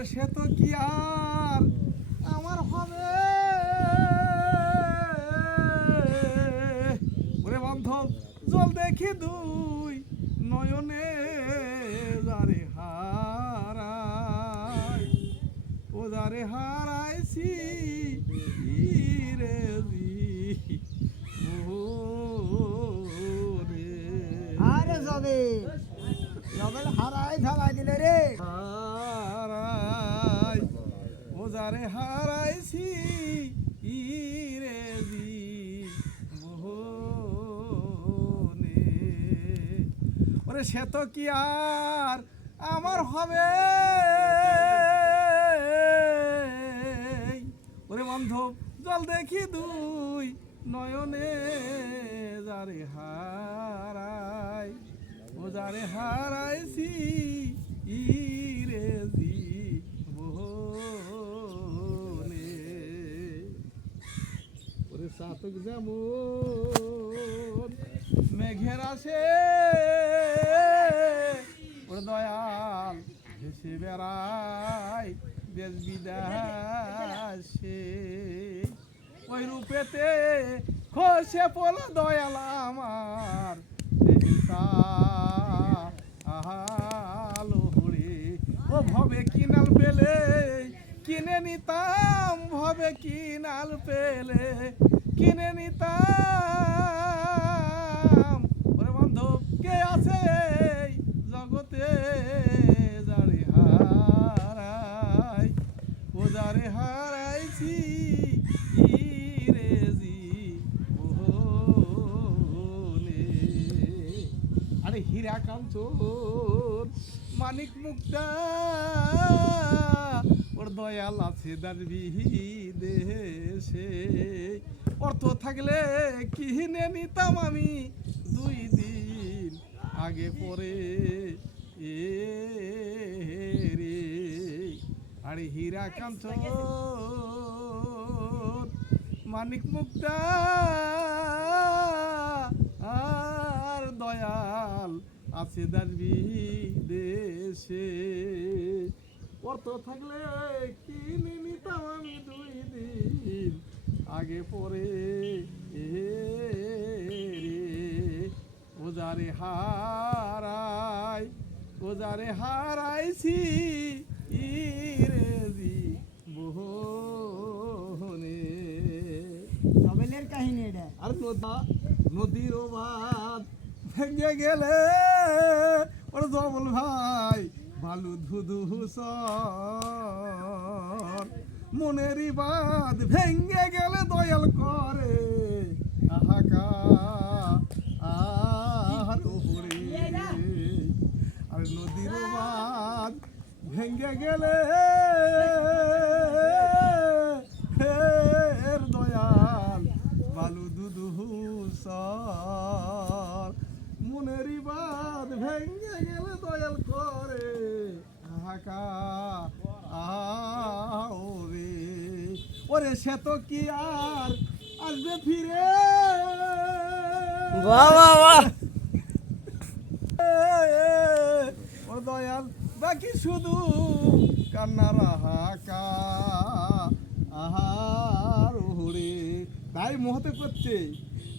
ওরে সে তো কি আর আমার হবে ওরে বান্ধব জল দেখি দুই নয়নে যারে হারাই ও যারে হারাইছি রে আরে যাবে জবেল হারাই ফেলাই দিলে রে হারাই ও যারে হারাইছি রে ওরে সে তো কি আর আমার হবে ওরে বান্ধব জল দেখি দুই নয়নে যারে হারাই ও যারে হারাইছি রে জীবনে ওরে চাতক যেমন মেঘের আসে ওরে দয়াল ভেসে বেড়াই দেশ বিদেশে ওই রূপেতে খসে পড়ল দয়াল আমার আলো হরে ও ভবে কিনাল পেলে কিনে নিতাম ভবে কিনাল পেলে কিনে নিতাম ওরে বান্ধব কে আছে এই জগতে যারে হারাই ও যারে হারাইছি হীরা কাঞ্চন মানিক মুক্তা ওর দয়াল আছে দারবি দেশে অর্থ থাকলে কিনে নিতাম আমি 2 দিন আগে পরে রে আরে হীরা কাঞ্চন মানিক মুক্তা আর দয়াল আছে দারবি দেশে অর্থ থাকলে কিনে নিতাম আমি 2 দিন আগে পরে রে ও যারে হারাই ও যারে হারাইছি রে জীবনে জবেলের কাহিনী এটা আর নদীর বাঁধ ভেঙে গেলে ওর জবল ভাই বালু ধুধু সর মনেরই বাঁধ ভেঙে গেলে দয়াল করে হাহাকার আর ওরে আর নদীর বাঁধ ভেঙে গেলে দয়াল বালু দুধু সর মনেরই বাঁধ ভেঙে গেলে দয়াল করে হাহাকার ওরে ওরে সে তো কি আর আসবে ফিরে ও দয়াল বাকি শুধু কান্নার হাহাকার ওরে তাই মহতে করছে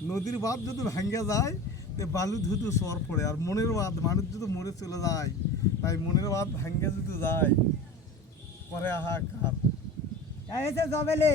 নদীর বাঁধ যদি ভাঙ্গে যায় তে বালু ধুধু সর পড়ে আর মনের বাঁধ মানুষ যদি মরে চলে যায় তাই মনের বাঁধ ভাঙ্গে যদি যায় পরে হাহাকার জবেলে